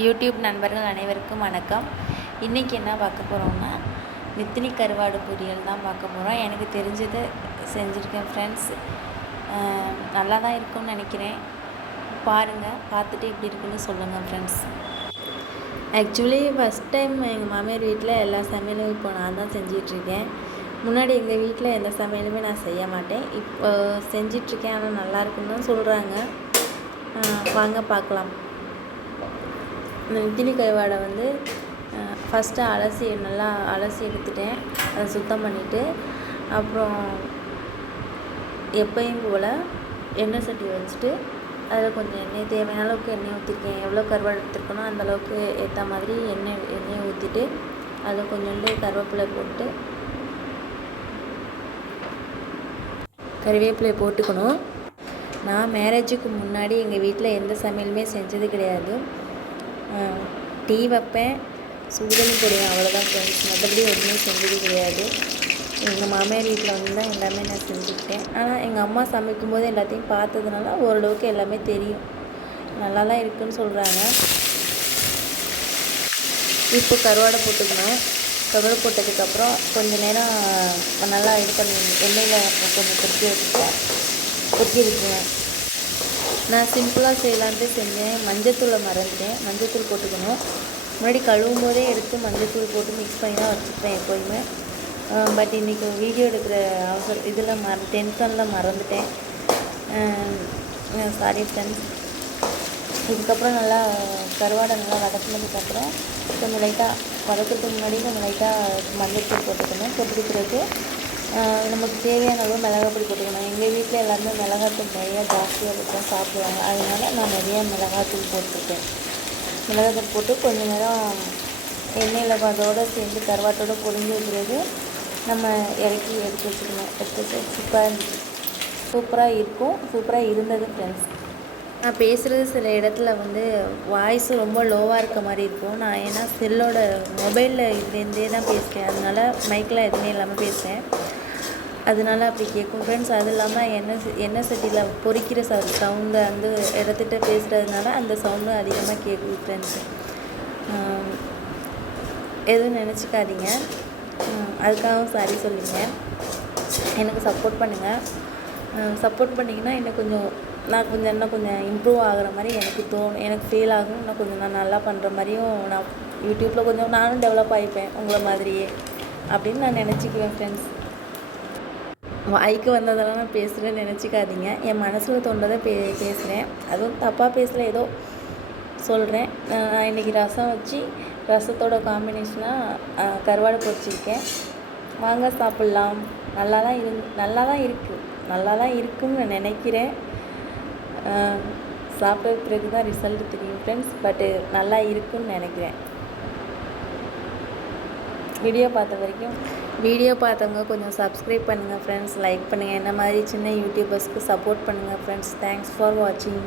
YouTube நண்பர்கள் அனைவருக்கும் வணக்கம். இன்றைக்கி என்ன பார்க்க போகிறோம்னா நெத்திலி கருவாடு பொரியல் தான் பார்க்க போகிறோம். எனக்கு தெரிஞ்சதை செஞ்சுருக்கேன் ஃப்ரெண்ட்ஸ். நல்லா தான் இருக்கும்னு நினைக்கிறேன். பாருங்கள், பார்த்துட்டு எப்படி இருக்குன்னு சொல்லுங்கள் ஃப்ரெண்ட்ஸ். ஆக்சுவலி ஃபஸ்ட் டைம் எங்கள் மாமியார் வீட்டில் எல்லா சமையலும் இப்போ நான் தான் செஞ்சிட்ருக்கேன். முன்னாடி எங்கள் வீட்டில் எந்த சமையலுமே நான் செய்ய மாட்டேன். இப்போ செஞ்சிட்ருக்கேன். ஆனால் நல்லாயிருக்குன்னு தான் சொல்கிறாங்க. வாங்க பார்க்கலாம். நெத்திலி கருவாடை ஃபஸ்ட்டு நல்லா அலசி எடுத்துட்டேன். அதை சுத்தம் பண்ணிவிட்டு அப்புறம் எப்பயும் போல் எண்ணெய் சட்டி வச்சுட்டு அதில் கொஞ்சம் எண்ணெய், தேவையான அளவுக்கு எண்ணெய் ஊற்றிருக்கேன். எவ்வளோ கருவாடு எடுத்துருக்கணும் அந்தளவுக்கு ஏற்ற மாதிரி எண்ணெயை ஊற்றிட்டு அதில் கொஞ்சோண்டு கருவேப்பிலை போட்டுக்கணும். நான் மேரேஜுக்கு முன்னாடி எங்கள் வீட்டில் எந்த சமையலுமே செஞ்சது கிடையாது. டீ வைப்பேன், சுடுதண்ணி போடுவேன், அவ்வளோதான் ஃப்ரெண்ட்ஸ். மற்றபடி எதுவுமே செஞ்சது கிடையாது. எங்கள் மாமியார் வீட்டில் தான் எல்லாமே நான் செஞ்சுக்கிட்டேன். ஆனால் எங்கள் அம்மா சமைக்கும்போது எல்லாத்தையும் பார்த்ததுனால ஓரளவுக்கு எல்லாமே தெரியும். நல்லா தான் இருக்குதுன்னு சொல்கிறாங்க. இப்போ கருவாடை போட்டுக்கணும். கருவாடை போட்டதுக்கப்புறம் கொஞ்சம் நேரம் நல்லா இது பண்ணி எண்ணெயில் கொஞ்சம் கொத்தி வச்சுருவேன். நான் சிம்பிளாக செய்யலான்ட்டு செஞ்சேன். மஞ்சத்தூளை மறந்துட்டேன். மஞ்சத்தூள் போட்டுக்கணும். முன்னாடி கழுவும் போதே எடுத்து மஞ்சத்தூள் போட்டு மிக்ஸ் பண்ணி தான் வச்சுப்பேன் எப்போயுமே. பட் இன்றைக்கி வீடியோ எடுக்கிற டென்ஷனில் மறந்துட்டேன். Sorry friends. இதுக்கப்புறம் நல்லா கருவாடை நல்லா வதக்கினதுக்கப்புறம் கொஞ்சம் லைட்டாக வதக்கிறதுக்கு முன்னாடி கொஞ்சம் லைட்டாக மஞ்சத்தூள் போட்டுக்கணும். போட்டுக்கிறதுக்கு நமக்கு தேவையான அளவு மிளகாப்பொடி போட்டுக்கணும். எங்கள் வீட்டில் எல்லாருமே மிளகாத்தூள் நிறையா ஜாஸ்தியாக இருக்கும் சாப்பிடுவாங்க. அதனால் நான் நிறைய மிளகாத்தூள் போட்டிருக்கேன். மிளகாத்தூள் போட்டு கொஞ்சம் நேரம் எண்ணெயில் அதோடு சேர்ந்து கருவாட்டோடு பொரிஞ்சு வைக்கிறது நம்ம எடுத்து வச்சுக்கணும். எடுத்து வச்சு சூப்பராக இருந்தது ஃப்ரெண்ட்ஸ். நான் பேசுகிறது சில இடத்துல வாய்ஸு ரொம்ப லோவாக இருக்க மாதிரி இருக்கும். நான் ஏன்னா மொபைலில் இதுலேருந்தே தான் பேசுகிறேன். அதனால் மைக்கில் எதுவுமே இல்லாமல் பேசுகிறேன். அதனால அப்படி கேட்கும் ஃப்ரெண்ட்ஸ். அது இல்லாமல் எண்ணெய் சட்டியில் பொரிக்கிற சவுண்டு எடுத்துகிட்டு பேசுகிறதுனால அந்த சவுண்டும் அதிகமாக கேட்குது ஃப்ரெண்ட்ஸ். எதுவும் நினச்சிக்காதீங்க. அதுக்காகவும் சாரி சொல்லிங்க. எனக்கு சப்போர்ட் பண்ணுங்கள். சப்போர்ட் பண்ணிங்கன்னா இன்னும் கொஞ்சம் இம்ப்ரூவ் ஆகிற மாதிரி எனக்கு ஃபீல் ஆகும். நான் நல்லா பண்ணுற மாதிரியும் நான் யூடியூப்பில் நானும் டெவலப் ஆகிப்பேன் உங்களை மாதிரியே அப்படின்னு நான் நினச்சிக்குவேன் ஃப்ரெண்ட்ஸ். வாய்க்கு வந்ததெல்லாம் நான் பேசுகிறேன்னு நினச்சிக்காதீங்க. என் மனசில் தோன்றதை பேசுகிறேன். அதுவும் தப்பாக பேசல, ஏதோ சொல்கிறேன். நான் இன்றைக்கி ரசம் வச்சு ரசத்தோட காம்பினேஷனாக கருவாடு பொரிச்சிருக்கேன். வாங்க சாப்பிட்லாம். நல்லா தான் இருக்குன்னு நான் நினைக்கிறேன். சாப்பிட்ட பிறகு தான் ரிசல்ட் தெரியும் ஃப்ரெண்ட்ஸ். பட்டு நல்லா இருக்குன்னு நினைக்கிறேன். வீடியோ பார்த்தவங்க கொஞ்சம் சப்ஸ்கிரைப் பண்ணுங்கள் ஃப்ரெண்ட்ஸ். லைக் பண்ணுங்கள். என்ன மாதிரி சின்ன யூடியூபர்ஸ்க்கு சப்போர்ட் பண்ணுங்கள் ஃப்ரெண்ட்ஸ். தேங்க்ஸ் ஃபார் வாட்சிங்.